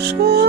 说